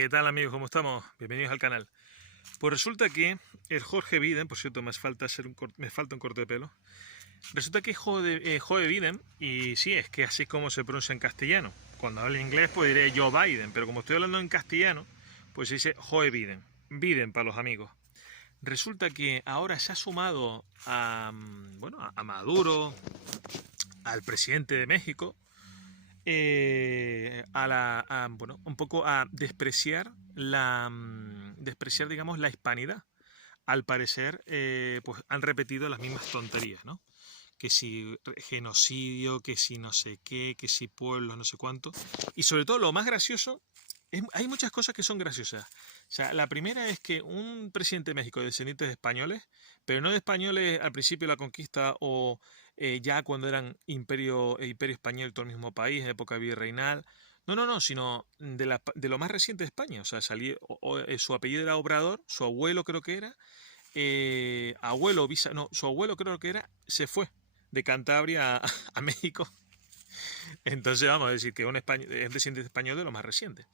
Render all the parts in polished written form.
¿Qué tal amigos? ¿Cómo estamos? Bienvenidos al canal. Pues resulta que el Jorge Biden, por cierto me falta un corte de pelo, resulta que es Joe Biden, y sí, es que así es como se pronuncia en castellano. Cuando hablo inglés pues diré Joe Biden, pero como estoy hablando en castellano, pues se dice Joe Biden. Biden para los amigos. Resulta que ahora se ha sumado a Maduro, al presidente de México, un poco a despreciar despreciar, digamos, la hispanidad. Al parecer, pues han repetido las mismas tonterías, ¿no? Que si genocidio, que si no sé qué, que si pueblos, no sé cuánto. Y sobre todo lo más gracioso, hay muchas cosas que son graciosas. O sea, la primera es que un presidente de México de descendientes de españoles, pero no de españoles al principio de la conquista o ya cuando eran imperio español, todo el mismo país, época virreinal. No, no, no, sino de lo más reciente de España. O sea, su apellido era Obrador, su abuelo creo que era, su abuelo creo que era, se fue de Cantabria a México. Entonces vamos a decir que es descendiente español de lo más reciente.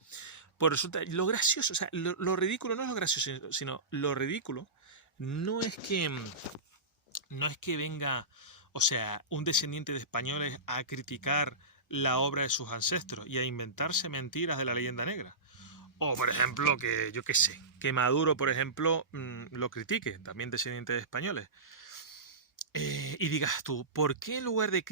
Pues resulta, lo gracioso, o sea, lo ridículo no es lo gracioso, sino lo ridículo no es que no es que venga, o sea, un descendiente de españoles a criticar la obra de sus ancestros y a inventarse mentiras de la leyenda negra. O, por ejemplo, que yo qué sé, que Maduro, por ejemplo, lo critique, también descendiente de españoles. Y digas tú, ¿por qué en lugar de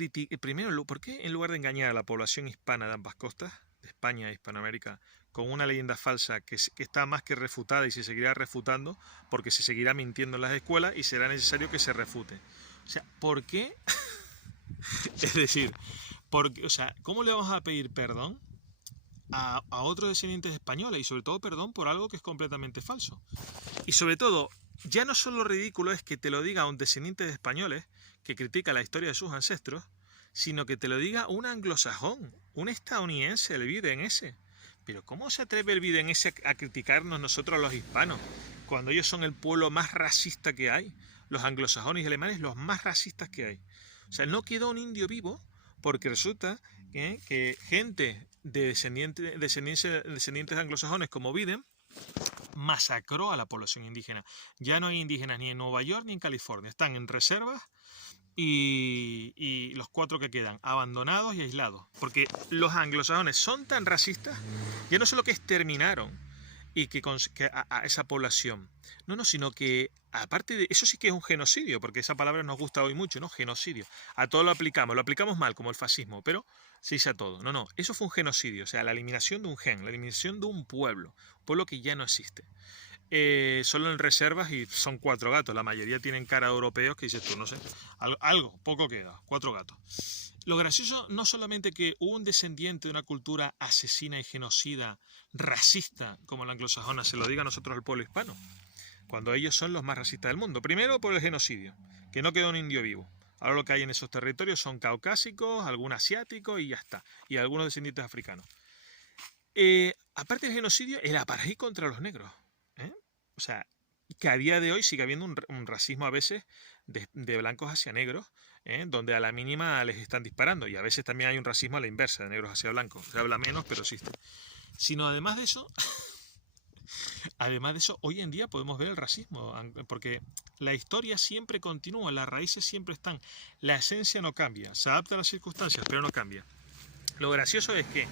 primero, por qué en lugar de engañar a la población hispana de ambas costas, de España e Hispanoamérica, con una leyenda falsa que está más que refutada y se seguirá refutando, porque se seguirá mintiendo en las escuelas y será necesario que se refute? O sea, ¿por qué? Es decir, o sea, ¿cómo le vamos a pedir perdón a otros descendientes españoles? Y sobre todo perdón por algo que es completamente falso. Y sobre todo, ya no solo ridículo es que te lo diga un descendiente de españoles que critica la historia de sus ancestros, sino que te lo diga un anglosajón, un estadounidense, el Biden ese. Pero ¿cómo se atreve el Biden ese a criticarnos nosotros los hispanos, cuando ellos son el pueblo más racista que hay? Los anglosajones y alemanes, los más racistas que hay. O sea, no quedó un indio vivo porque resulta que gente de descendientes anglosajones como Biden masacró a la población indígena. Ya no hay indígenas ni en Nueva York ni en California. Están en reservas y los 4 que quedan, abandonados y aislados. Porque los anglosajones son tan racistas, ya no solo que exterminaron que a esa población. No, no, sino que aparte de eso sí que es un genocidio, porque esa palabra nos gusta hoy mucho, ¿no? Genocidio. A todo lo aplicamos mal, como el fascismo, pero se dice a todo. No, no, eso fue un genocidio, o sea, la eliminación de un gen, la eliminación de un pueblo que ya no existe. Solo en reservas y son 4 gatos, la mayoría tienen cara de europeos que dices tú, no sé, algo poco queda, 4 gatos. Lo gracioso no solamente que un descendiente de una cultura asesina y genocida, racista, como la anglosajona, se lo diga a nosotros al pueblo hispano, cuando ellos son los más racistas del mundo. Primero por el genocidio, que no quedó un indio vivo. Ahora lo que hay en esos territorios son caucásicos, algún asiático y ya está, y algunos descendientes africanos. Aparte del genocidio, el apartheid contra los negros. O sea, que a día de hoy sigue habiendo un racismo a veces de blancos hacia negros, donde a la mínima les están disparando, y a veces también hay un racismo a la inversa, de negros hacia blancos. Se habla menos, pero existe. Sino además de eso, hoy en día podemos ver el racismo, porque la historia siempre continúa, las raíces siempre están, la esencia no cambia, se adapta a las circunstancias, pero no cambia. Lo gracioso es que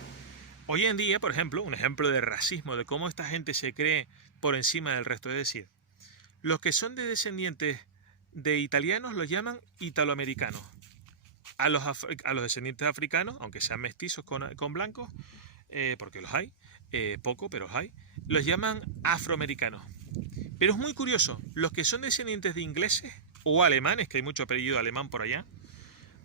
hoy en día, por ejemplo, un ejemplo de racismo, de cómo esta gente se cree por encima del resto, es decir, los que son de descendientes de italianos los llaman italoamericanos. A los descendientes africanos, aunque sean mestizos con blancos, porque los hay, poco, pero los hay, los llaman afroamericanos. Pero es muy curioso, los que son descendientes de ingleses o alemanes, que hay mucho apellido alemán por allá,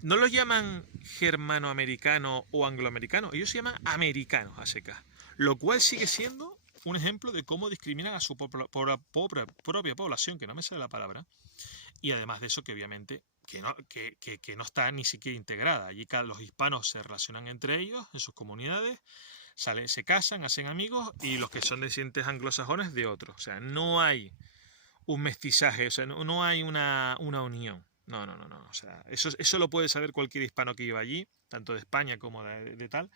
no los llaman germanoamericano o angloamericano, ellos se llaman americanos a secas. Lo cual sigue siendo un ejemplo de cómo discriminan a su propia población, que no me sale la palabra, y además de eso que obviamente que no está ni siquiera integrada. Allí los hispanos se relacionan entre ellos, en sus comunidades, se casan, hacen amigos, y los que son descendientes anglosajones de otros. O sea, no hay un mestizaje, o sea, no hay una unión. No. O sea, eso lo puede saber cualquier hispano que viva allí, tanto de España como de tal,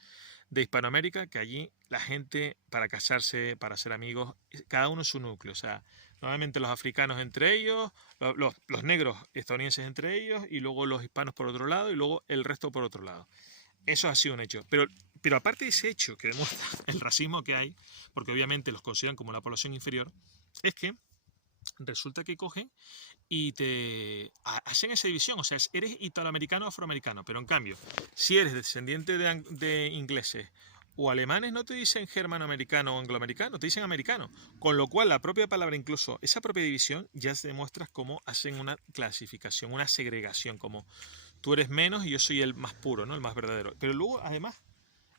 de Hispanoamérica, que allí la gente, para casarse, para ser amigos, cada uno en su núcleo. O sea, normalmente los africanos entre ellos, los negros estadounidenses entre ellos, y luego los hispanos por otro lado, y luego el resto por otro lado. Eso ha sido un hecho. Pero aparte de ese hecho que demuestra el racismo que hay, porque obviamente los consideran como la población inferior, es que resulta que cogen y te hacen esa división. O sea, eres italoamericano o afroamericano, pero en cambio, si eres descendiente de ingleses o alemanes, no te dicen germanoamericano o angloamericano, te dicen americano. Con lo cual, la propia palabra, incluso esa propia división, ya se demuestra cómo hacen una clasificación, una segregación, como tú eres menos y yo soy el más puro, ¿no? El más verdadero. Pero luego, además,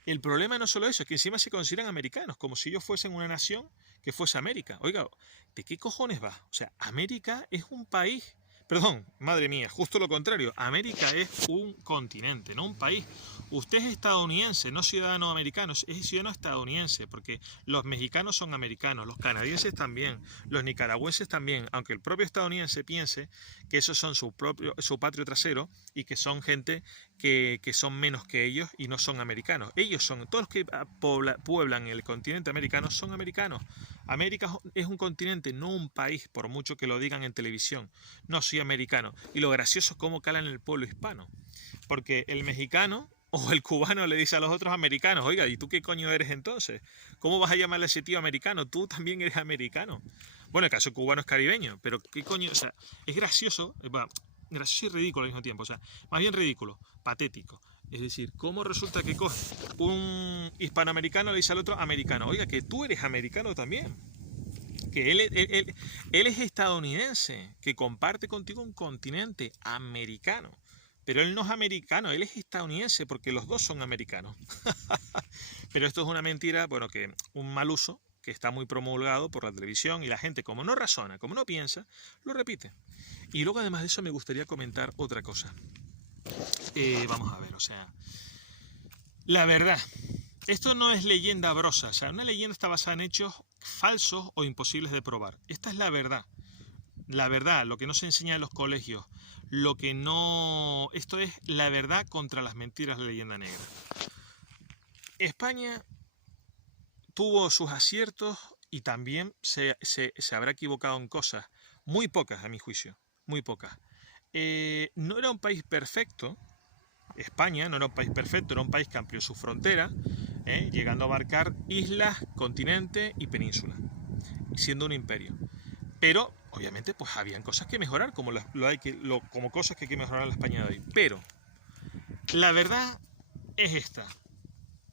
el problema no es solo eso, es que encima se consideran americanos, como si ellos fuesen una nación que fuese América. Oiga, ¿de qué cojones va? O sea, América es un país. Perdón, madre mía, justo lo contrario. América es un continente, no un país. Usted es estadounidense, no ciudadano americano, es ciudadano estadounidense, porque los mexicanos son americanos, los canadienses también, los nicaragüenses también, aunque el propio estadounidense piense que esos son su patrio trasero y que son gente que son menos que ellos y no son americanos. Ellos son, todos los que pueblan el continente americano son americanos. América es un continente, no un país, por mucho que lo digan en televisión. No, soy americano. Y lo gracioso es cómo calan en el pueblo hispano. Porque el mexicano o el cubano le dice a los otros americanos, oiga, ¿y tú qué coño eres entonces? ¿Cómo vas a llamarle a ese tío americano? Tú también eres americano. Bueno, el caso cubano es caribeño, pero ¿qué coño? O sea, es gracioso, gracioso y ridículo al mismo tiempo. O sea, más bien ridículo, patético. Es decir, ¿cómo resulta que coge un hispanoamericano le dice al otro americano? Oiga, que tú eres americano también. Que él es estadounidense, que comparte contigo un continente americano. Pero él no es americano, él es estadounidense, porque los dos son americanos. Pero esto es una mentira, bueno, que un mal uso, que está muy promulgado por la televisión, y la gente, como no razona, como no piensa, lo repite. Y luego, además de eso, me gustaría comentar otra cosa. Vamos a ver, o sea, la verdad, esto no es leyenda brosa, o sea, una leyenda está basada en hechos falsos o imposibles de probar. Esta es la verdad, lo que no se enseña en los colegios, lo que no... Esto es la verdad contra las mentiras de la leyenda negra. España tuvo sus aciertos y también se habrá equivocado en cosas, muy pocas a mi juicio, muy pocas. No era un país perfecto. España no era un país perfecto, era un país que amplió su frontera, llegando a abarcar islas, continente y península, siendo un imperio. Pero, obviamente, pues habían cosas que mejorar, como cosas que hay que mejorar en la España de hoy. Pero, la verdad es esta.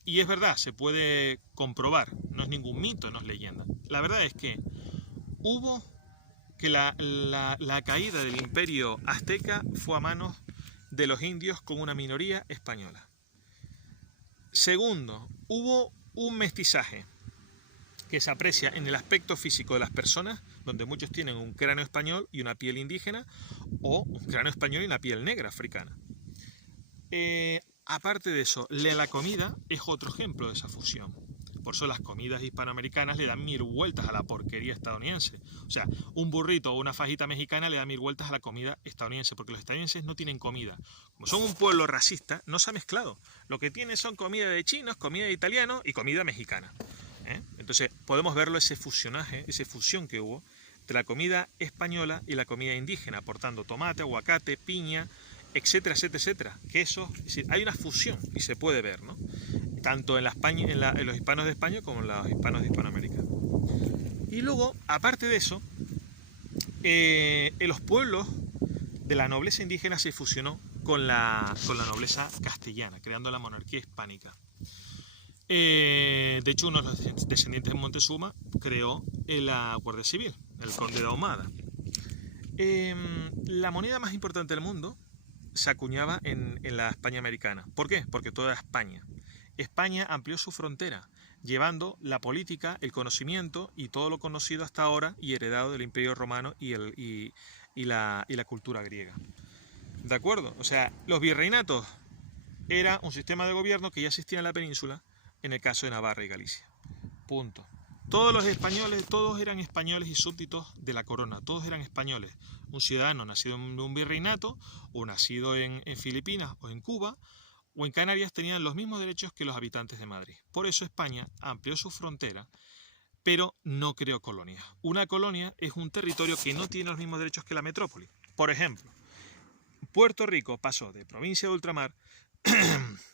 Y es verdad, se puede comprobar, no es ningún mito, no es leyenda. La verdad es que hubo que la caída del imperio azteca fue a manos de los indios con una minoría española. Segundo, hubo un mestizaje que se aprecia en el aspecto físico de las personas, donde muchos tienen un cráneo español y una piel indígena, o un cráneo español y una piel negra africana. Aparte de eso, la comida es otro ejemplo de esa fusión. Por eso las comidas hispanoamericanas le dan 1000 vueltas a la porquería estadounidense. O sea, un burrito o una fajita mexicana le da 1000 vueltas a la comida estadounidense, porque los estadounidenses no tienen comida. Como son un pueblo racista, no se ha mezclado. Lo que tienen son comida de chinos, comida de italianos y comida mexicana. Entonces podemos verlo, ese fusionaje, esa fusión que hubo entre la comida española y la comida indígena, aportando tomate, aguacate, piña, etcétera, etcétera, etcétera. Queso, es decir, hay una fusión y se puede ver, ¿no? Tanto en los hispanos de España como en los hispanos de Hispanoamérica. Y luego, aparte de eso, en los pueblos de la nobleza indígena se fusionó con la nobleza castellana, creando la monarquía hispánica. De hecho, uno de los descendientes de Montezuma creó la Guardia Civil, el conde de Ahumada. La moneda más importante del mundo se acuñaba en la España americana. ¿Por qué? Porque toda España. España amplió su frontera, llevando la política, el conocimiento y todo lo conocido hasta ahora y heredado del Imperio Romano y la cultura griega. ¿De acuerdo? O sea, los virreinatos era un sistema de gobierno que ya existía en la península, en el caso de Navarra y Galicia. Punto. Todos los españoles, todos eran españoles y súbditos de la corona, todos eran españoles. Un ciudadano nacido en un virreinato, o nacido en Filipinas o en Cuba, o en Canarias tenían los mismos derechos que los habitantes de Madrid. Por eso España amplió su frontera, pero no creó colonias. Una colonia es un territorio que no tiene los mismos derechos que la metrópoli. Por ejemplo, Puerto Rico pasó de provincia de ultramar,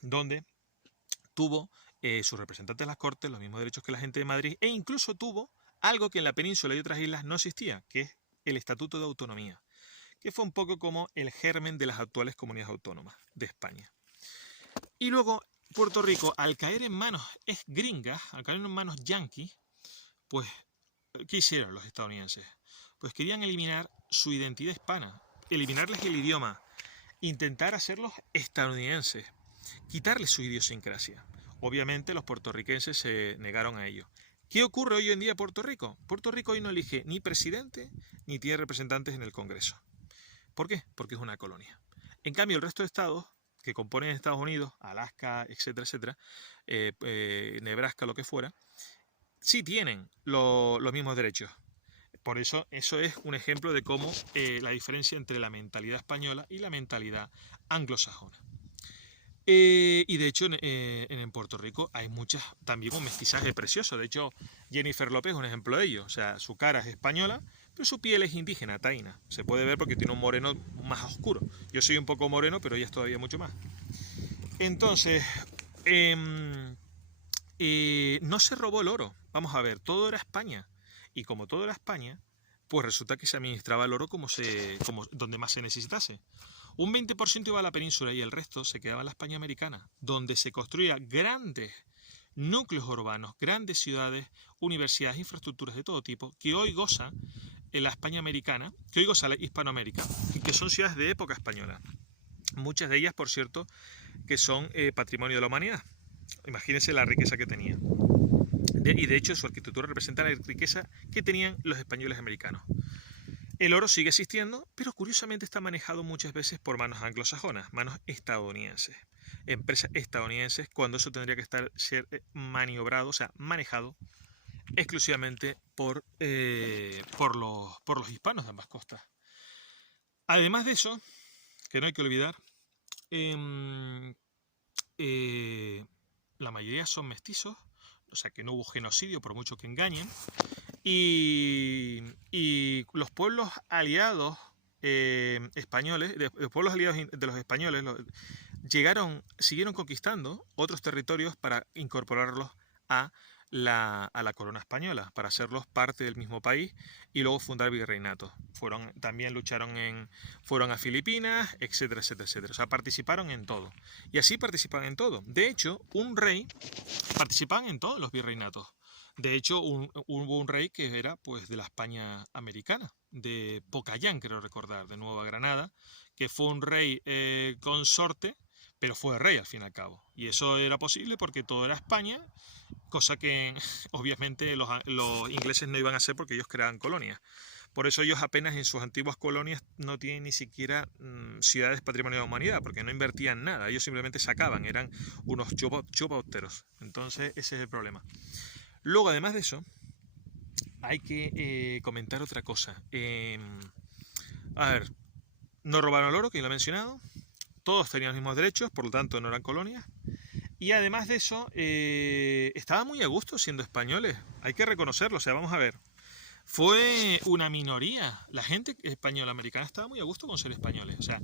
donde tuvo sus representantes en las Cortes, los mismos derechos que la gente de Madrid, e incluso tuvo algo que en la península y otras islas no existía, que es el Estatuto de Autonomía, que fue un poco como el germen de las actuales comunidades autónomas de España. Y luego Puerto Rico, al caer en manos gringas, al caer en manos yanquis, pues, ¿qué hicieron los estadounidenses? Pues querían eliminar su identidad hispana, eliminarles el idioma, intentar hacerlos estadounidenses, quitarles su idiosincrasia. Obviamente los puertorriqueños se negaron a ello. ¿Qué ocurre hoy en día en Puerto Rico? Puerto Rico hoy no elige ni presidente ni tiene representantes en el Congreso. ¿Por qué? Porque es una colonia. En cambio, el resto de estados que componen Estados Unidos, Alaska, etcétera, etcétera, Nebraska, lo que fuera, sí tienen los mismos derechos. Por eso, eso es un ejemplo de cómo la diferencia entre la mentalidad española y la mentalidad anglosajona. Y de hecho en Puerto Rico hay muchas, también un mestizaje precioso. De hecho, Jennifer López es un ejemplo de ello. O sea, su cara es española, pero su piel es indígena, taína. Se puede ver porque tiene un moreno más oscuro. Yo soy un poco moreno, pero ella es todavía mucho más. Entonces, no se robó el oro. Vamos a ver, todo era España. Y como todo era España, pues resulta que se administraba el oro como donde más se necesitase. Un 20% iba a la península y el resto se quedaba en la España americana, donde se construían grandes núcleos urbanos, grandes ciudades, universidades, infraestructuras de todo tipo, que hoy goza la España americana, que hoy goza la Hispanoamérica, y que son ciudades de época española. Muchas de ellas, por cierto, que son patrimonio de la humanidad. Imagínense la riqueza que tenían. Y de hecho su arquitectura representa la riqueza que tenían los españoles americanos. El oro sigue existiendo, pero curiosamente está manejado muchas veces por manos anglosajonas, manos estadounidenses, empresas estadounidenses, cuando eso tendría que ser maniobrado, o sea, manejado exclusivamente por los hispanos de ambas costas. Además de eso, que no hay que olvidar, la mayoría son mestizos, o sea que no hubo genocidio por mucho que engañen. Y los pueblos aliados españoles, los pueblos aliados de los españoles, siguieron conquistando otros territorios para incorporarlos a la corona española, para hacerlos parte del mismo país y luego fundar virreinatos. También fueron a Filipinas, etcétera, etcétera, etcétera. O sea, participaron en todo. Y así participaban en todo. De hecho, un rey participaban en todos los virreinatos. De hecho, hubo un rey que era pues de la España americana, de Popayán, creo recordar, de Nueva Granada, que fue un rey consorte, pero fue rey al fin y al cabo. Y eso era posible porque todo era España, cosa que obviamente los ingleses no iban a hacer porque ellos creaban colonias. Por eso ellos apenas en sus antiguas colonias no tienen ni siquiera ciudades patrimonio de la humanidad, porque no invertían nada, ellos simplemente sacaban, eran unos chupauteros. Entonces ese es el problema. Luego, además de eso, hay que comentar otra cosa. A ver, no robaron el oro, que ya lo he mencionado. Todos tenían los mismos derechos, por lo tanto no eran colonias. Y además de eso, estaban muy a gusto siendo españoles. Hay que reconocerlo. O sea, vamos a ver. Fue una minoría. La gente española americana estaba muy a gusto con ser españoles. O sea,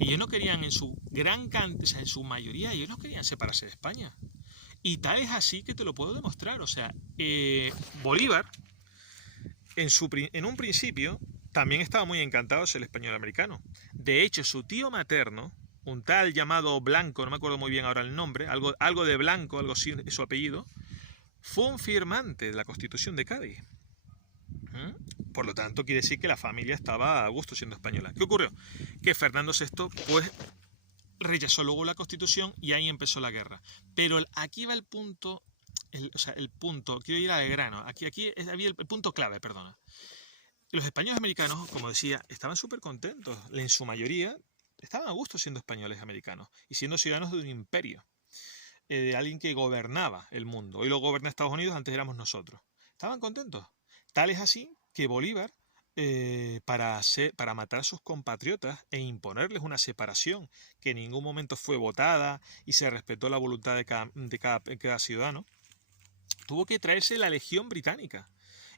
ellos no querían en su gran cantidad, o sea, en su mayoría, ellos no querían separarse de España. Y tal es así que te lo puedo demostrar. O sea, Bolívar, en un principio, también estaba muy encantado de ser español americano. De hecho, su tío materno, un tal llamado Blanco, no me acuerdo muy bien ahora el nombre, algo de Blanco, algo así es su apellido, fue un firmante de la Constitución de Cádiz. Por lo tanto, quiere decir que la familia estaba a gusto siendo española. ¿Qué ocurrió? Que Fernando VI, pues, rechazó luego la Constitución y ahí empezó la guerra. Pero aquí va el punto, quiero ir al grano, aquí había el punto clave, perdona. Los españoles americanos, como decía, estaban súper contentos, en su mayoría estaban a gusto siendo españoles americanos y siendo ciudadanos de un imperio, de alguien que gobernaba el mundo. Hoy lo gobierna Estados Unidos, antes éramos nosotros. Estaban contentos. Tal es así que Bolívar para matar a sus compatriotas e imponerles una separación que en ningún momento fue votada y se respetó la voluntad de cada ciudadano, tuvo que traerse la Legión Británica.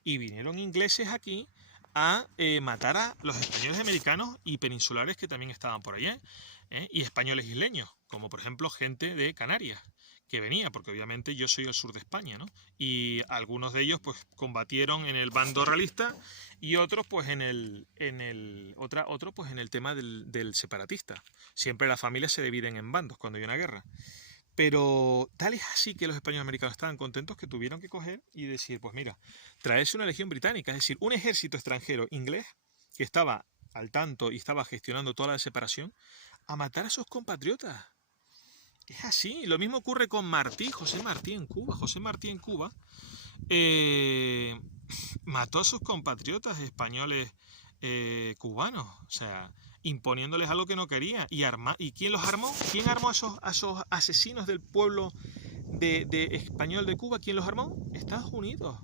Y vinieron ingleses aquí a matar a los españoles americanos y peninsulares que también estaban por allá, y españoles isleños, como por ejemplo gente de Canarias, que venía, porque obviamente yo soy del sur de España, ¿no? Y algunos de ellos pues combatieron en el bando realista y otros pues otro pues en el tema del separatista. Siempre las familias se dividen en bandos cuando hay una guerra. Pero tal es así que los españoles americanos estaban contentos que tuvieron que coger y decir, pues mira, traerse una legión británica, es decir, un ejército extranjero inglés que estaba al tanto y estaba gestionando toda la separación, a matar a sus compatriotas. Es así. Lo mismo ocurre con Martí, José Martí en Cuba. José Martí en Cuba mató a sus compatriotas españoles cubanos. O sea, imponiéndoles algo que no quería. ¿Y quién los armó? ¿Quién armó a esos asesinos del pueblo de español de Cuba? ¿Quién los armó? Estados Unidos.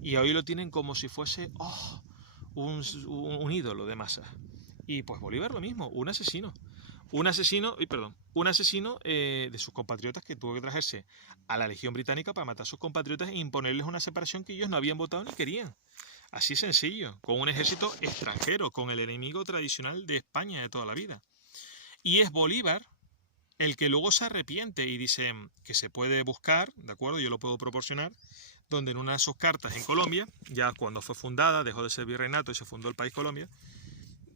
Y hoy lo tienen como si fuese un ídolo de masa. Y pues Bolívar lo mismo, un asesino de sus compatriotas que tuvo que traerse a la Legión Británica para matar a sus compatriotas e imponerles una separación que ellos no habían votado ni querían. Así sencillo, con un ejército extranjero, con el enemigo tradicional de España de toda la vida. Y es Bolívar el que luego se arrepiente y dice que se puede buscar, ¿de acuerdo? Yo lo puedo proporcionar, donde en una de sus cartas en Colombia, ya cuando fue fundada, dejó de ser virreinato y se fundó el país Colombia,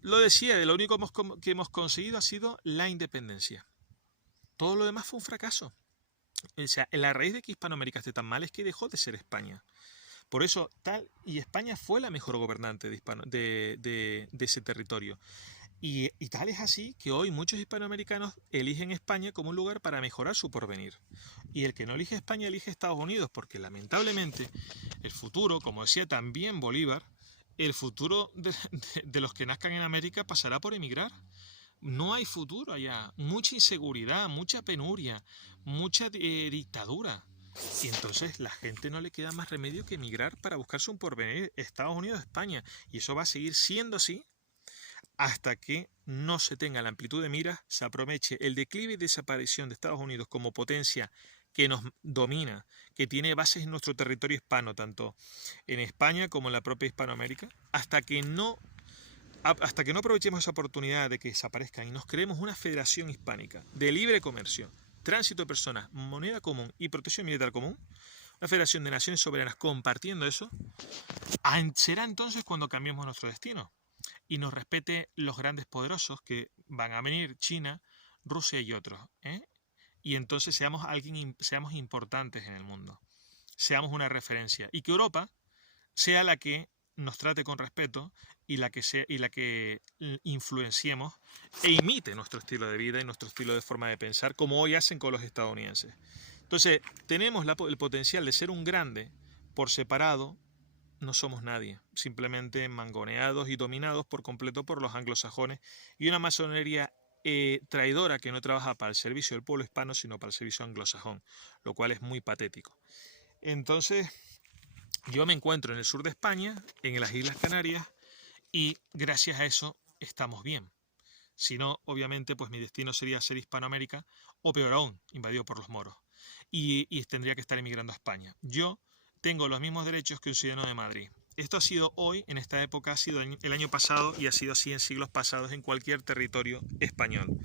lo decía, lo único que hemos conseguido ha sido la independencia. Todo lo demás fue un fracaso. O sea, la raíz de que Hispanoamérica esté tan mal es que dejó de ser España. Por eso, y España fue la mejor gobernante de ese territorio. Y tal es así que hoy muchos hispanoamericanos eligen España como un lugar para mejorar su porvenir. Y el que no elige España elige Estados Unidos, porque lamentablemente el futuro, como decía también Bolívar, el futuro de los que nazcan en América pasará por emigrar. No hay futuro allá. Mucha inseguridad, mucha penuria, mucha dictadura. Y entonces la gente no le queda más remedio que emigrar para buscarse un porvenir, Estados Unidos, España. Y eso va a seguir siendo así hasta que no se tenga la amplitud de miras, se aproveche el declive y desaparición de Estados Unidos como potencia que nos domina, que tiene bases en nuestro territorio hispano, tanto en España como en la propia Hispanoamérica, hasta que no aprovechemos esa oportunidad de que desaparezcan y nos creemos una federación hispánica de libre comercio, tránsito de personas, moneda común y protección militar común, una federación de naciones soberanas compartiendo eso, será entonces cuando cambiemos nuestro destino y nos respete los grandes poderosos que van a venir, China, Rusia y otros, y entonces seamos importantes en el mundo, seamos una referencia, y que Europa sea la que nos trate con respeto y la que influenciemos e imite nuestro estilo de vida y nuestro estilo de forma de pensar, como hoy hacen con los estadounidenses. Entonces, tenemos el potencial de ser un grande por separado. No somos nadie, simplemente mangoneados y dominados por completo por los anglosajones y una masonería traidora que no trabaja para el servicio del pueblo hispano, sino para el servicio anglosajón, lo cual es muy patético. Entonces, yo me encuentro en el sur de España, en las Islas Canarias, y gracias a eso estamos bien. Si no, obviamente, pues mi destino sería ser Hispanoamérica, o peor aún, invadido por los moros. Y tendría que estar emigrando a España. Yo tengo los mismos derechos que un ciudadano de Madrid. Esto ha sido hoy, en esta época, ha sido el año pasado y ha sido así en siglos pasados en cualquier territorio español.